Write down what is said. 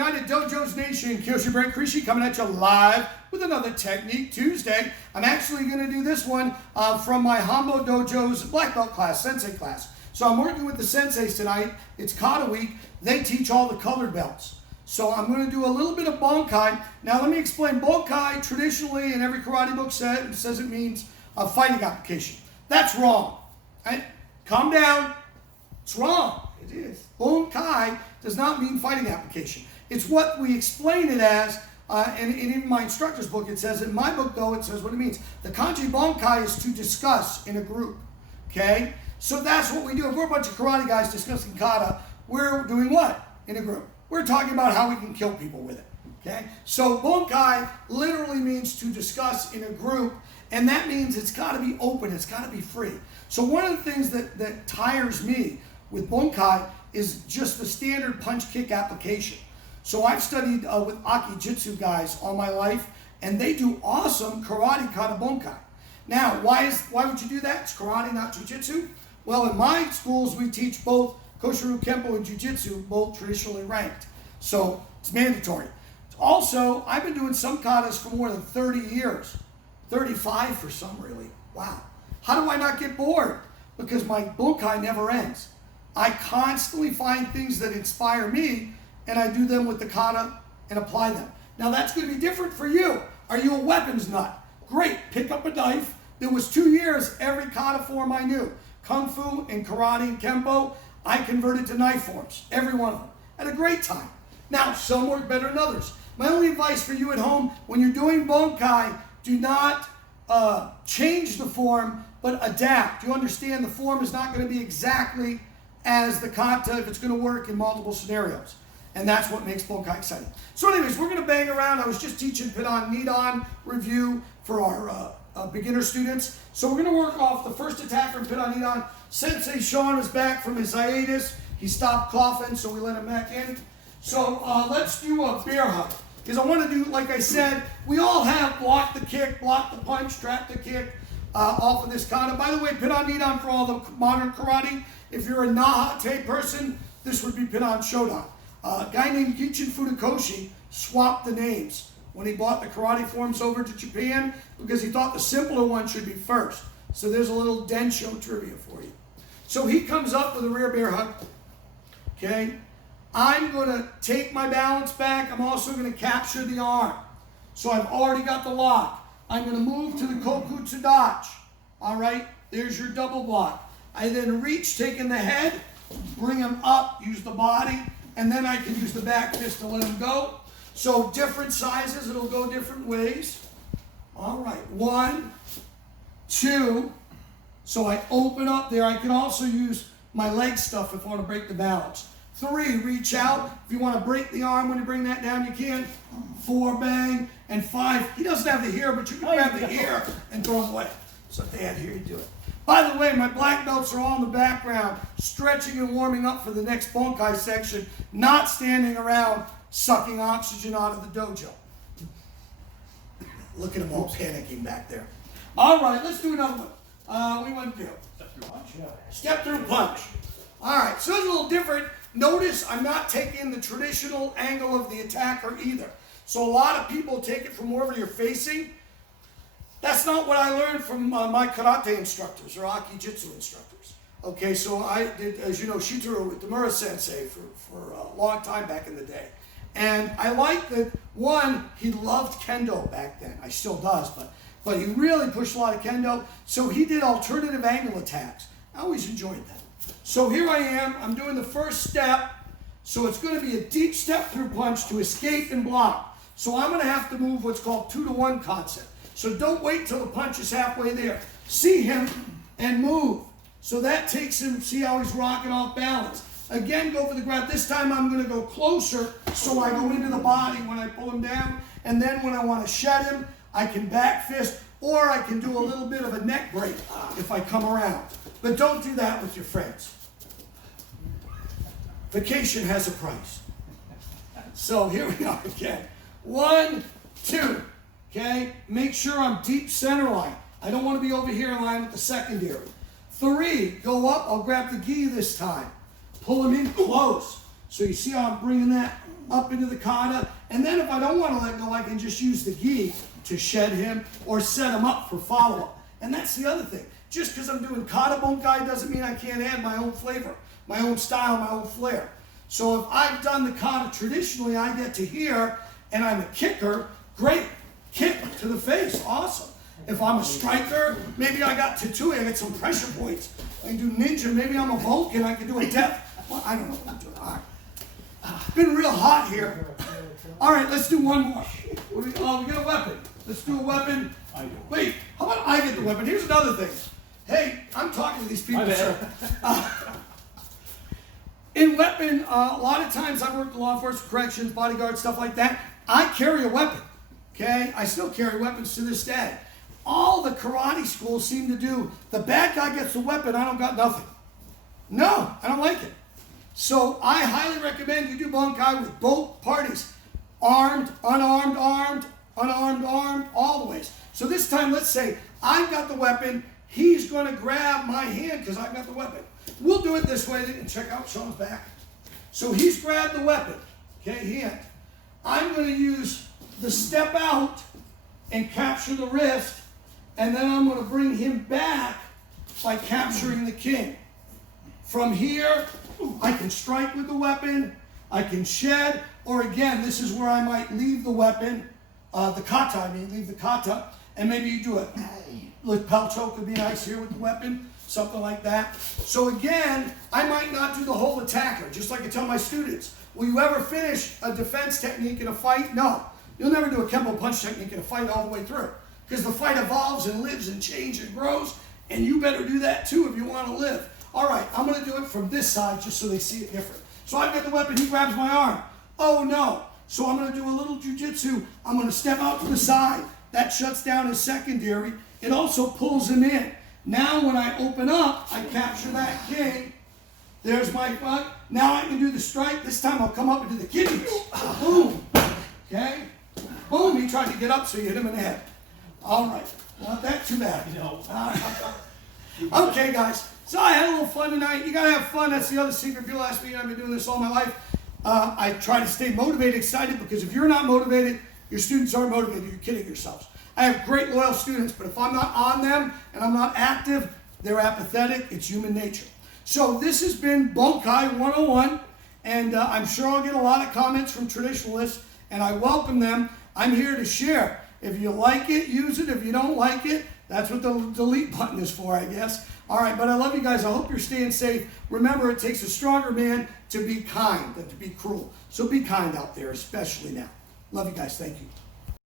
United Dojos Nation, Kyoshi Brent Crisci coming at you live with another Technique Tuesday. I'm actually going to do this one from my Hambo Dojo's black belt class, sensei class. So I'm working with the senseis tonight. It's Kata week. They teach all the colored belts. So I'm going to do a little bit of Bunkai. Now let me explain. Bunkai traditionally in every karate book says it means a fighting application. That's wrong. Right? Calm down. It's wrong. It is. Bunkai does not mean fighting application. It's what we explain it as, and in my instructor's book it says, in my book though it says what it means. The kanji Bunkai is to discuss in a group, okay? So that's what we do. If we're a bunch of karate guys discussing kata, we're doing what in a group? We're talking about how we can kill people with it, okay? So Bunkai literally means to discuss in a group, and that means it's got to be open, it's got to be free. So one of the things that tires me with Bunkai is just the standard punch kick application. So I've studied with Aki Jitsu guys all my life, and they do awesome karate kata Bunkai. Now, why would you do that? It's karate, not Ju Jitsu. Well, in my schools, we teach both Koshiru Kempo and Ju Jitsu, both traditionally ranked. So it's mandatory. Also, I've been doing some katas for more than 30 years. 35 for some, really. Wow. How do I not get bored? Because my Bunkai never ends. I constantly find things that inspire me, and I do them with the kata and apply them. Now that's going to be different for you. Are you a weapons nut? Great, pick up a knife. There was 2 years, every kata form I knew. Kung Fu and Karate and Kempo, I converted to knife forms, every one of them. Had a great time. Now, some work better than others. My only advice for you at home, when you're doing Bunkai, do not change the form, but adapt. You understand the form is not going to be exactly as the kata if it's going to work in multiple scenarios. And that's what makes Bunkai exciting. So anyways, we're going to bang around. I was just teaching Pinan Ni-Dan review for our beginner students. So we're going to work off the first attack from Pinan Ni-Dan. Sensei Sean is back from his hiatus. He stopped coughing, so we let him back in. So let's do a bear hug. Because I want to do, like I said, we all have block the kick, block the punch, trap the kick off of this kata. By the way, Pinan Ni-Dan for all the modern karate. If you're a Nahate person, this would be Pinan Shodan. A guy named Gichin Funakoshi swapped the names when he brought the karate forms over to Japan because he thought the simpler one should be first. So there's a little Densho trivia for you. So he comes up with a rear bear hug. Okay. I'm going to take my balance back. I'm also going to capture the arm. So I've already got the lock. I'm going to move to the Kokutsu Dachi. All right. There's your double block. I then reach, taking the head, bring him up, use the body, and then I can use the back fist to let him go. So different sizes, it'll go different ways. All right, 1, 2. So I open up there. I can also use my leg stuff if I want to break the balance. 3, reach out. If you want to break the arm when you bring that down, you can. 4, bang. And 5, he doesn't have the hair, but you can grab the hair and throw him away. So if they had here, you do it. By the way, my black belts are all in the background, stretching and warming up for the next Bunkai section, not standing around sucking oxygen out of the dojo. Look at them all panicking back there. All right, let's do another one. We went to step through punch. Step through punch. All right, so it's a little different. Notice I'm not taking the traditional angle of the attacker either. So a lot of people take it from wherever you're facing. That's not what I learned from my karate instructors or Aki Jitsu instructors. Okay, so I did, as you know, Shitaro with Demura Sensei for a long time back in the day. And I like that, one, he loved kendo back then. I still does, but he really pushed a lot of kendo. So he did alternative angle attacks. I always enjoyed that. So here I am. I'm doing the first step. So it's going to be a deep step through punch to escape and block. So I'm going to have to move what's called 2-to-1 concept. So don't wait till the punch is halfway there. See him and move. So that takes him, see how he's rocking off balance. Again, go for the grab. This time I'm going to go closer so I go into the body when I pull him down. And then when I want to shed him, I can back fist or I can do a little bit of a neck break if I come around. But don't do that with your friends. Vacation has a price. So here we are again. 1, 2. Okay, make sure I'm deep center line. I don't want to be over here in line with the secondary. 3, go up. I'll grab the gi this time. Pull him in close. So you see how I'm bringing that up into the kata? And then if I don't want to let go, I can just use the gi to shed him or set him up for follow-up. And that's the other thing. Just because I'm doing kata bunkai doesn't mean I can't add my own flavor, my own style, my own flair. So if I've done the kata traditionally, I get to here, and I'm a kicker, great. Kick to the face, awesome. If I'm a striker, maybe I got tattooing, I get some pressure points. I can do ninja, maybe I'm a Vulcan, I can do a death. Well, I don't know what I'm doing. All right. It's been real hot here. All right, let's do one more. We got a weapon. Let's do a weapon. Wait, how about I get the weapon? Here's another thing. Hey, I'm talking to these people, sir. In weapon, a lot of times I work in law enforcement, corrections, bodyguard, stuff like that. I carry a weapon, okay? I still carry weapons to this day. All the karate schools seem to do, the bad guy gets the weapon, I don't got nothing. No, I don't like it. So I highly recommend you do bunkai with both parties. Armed, unarmed, armed, unarmed, armed, all the ways. So this time, let's say I've got the weapon, he's going to grab my hand because I've got the weapon. We'll do it this way, and check out Sean's back. So he's grabbed the weapon, okay, hand. I'm going to use the step out and capture the wrist, and then I'm going to bring him back by capturing the king. From here, I can strike with the weapon, I can shed, or again, this is where I might leave the weapon, the kata, leave the kata, and maybe you do a lapel choke would be nice here with the weapon, something like that. So again, I might not do the whole attacker, just like I tell my students. Will you ever finish a defense technique in a fight? No. You'll never do a kempo punch technique in a fight all the way through, because the fight evolves and lives and changes and grows, and you better do that too if you want to live. All right, I'm going to do it from this side just so they see it different. So I've got the weapon, he grabs my arm. Oh no. So I'm going to do a little jujitsu. I'm going to step out to the side. That shuts down his secondary. It also pulls him in. Now when I open up, I capture that king. There's my front. Now I can do the strike. This time I'll come up and do the kidneys. Boom. Okay? Boom, he tried to get up, so you hit him in the head. All right. Not that too bad. Okay, guys. So I had a little fun tonight. You got to have fun. That's the other secret. People ask me, I've been doing this all my life. I try to stay motivated, excited, because if you're not motivated, your students aren't motivated. You're kidding yourselves. I have great, loyal students, but if I'm not on them and I'm not active, they're apathetic. It's human nature. So this has been Bunkai 101, and I'm sure I'll get a lot of comments from traditionalists, and I welcome them. I'm here to share. If you like it, use it. If you don't like it, that's what the delete button is for, I guess. All right, but I love you guys. I hope you're staying safe. Remember, it takes a stronger man to be kind than to be cruel. So be kind out there, especially now. Love you guys. Thank you.